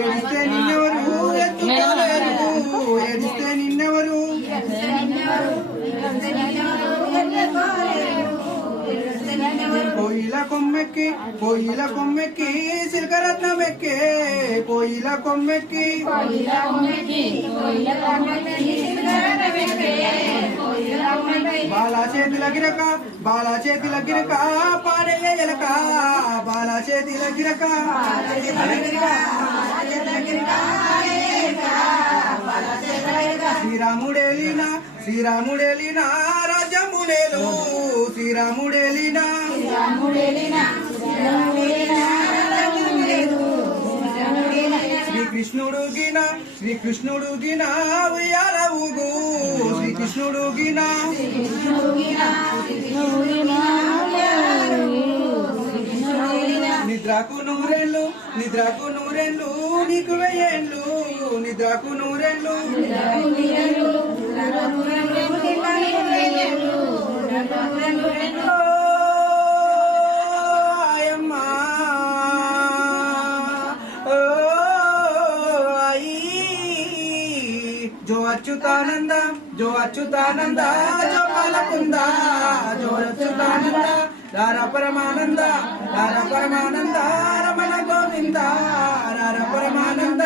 ఏడిస్తే నిన్నెవరు ఎత్తుకోలేరు, ఏడిస్తే నిన్నెవరు కోయిల కొమ్మెక్కి కోయిల కొమ్మెక్కి సిల్కరత్నం ఎక్కే, కోయిల కొమ్మెక్కి బాలా చేతుల గిరక బాలా చేతుల గిరక పాడేయలక, బాలా చేతుల గిరక శ్రీరాముడేలినా శ్రీరాముడేలినా రాజములేలు, శ్రీరాముడేలినా శ్రీకృష్ణుడు గిన శ్రీకృష్ణుడు గిన ఉయ్యాల ఊగు, శ్రీకృష్ణుడు గిన నిద్రకు నూరెళ్ళు నిద్రకు నూరెళ్ళు నీకు వెయ్యేళ్ళు, నిద్రకు నూరెళ్ళు ఆయమ్మా జో అచ్యుతానంద జో అచ్యుతానంద జో పాలకుంద, జో అచ్యుతానంద రార పరమానంద రార పరమానంద రమణ గోవింద రార పరమానంద.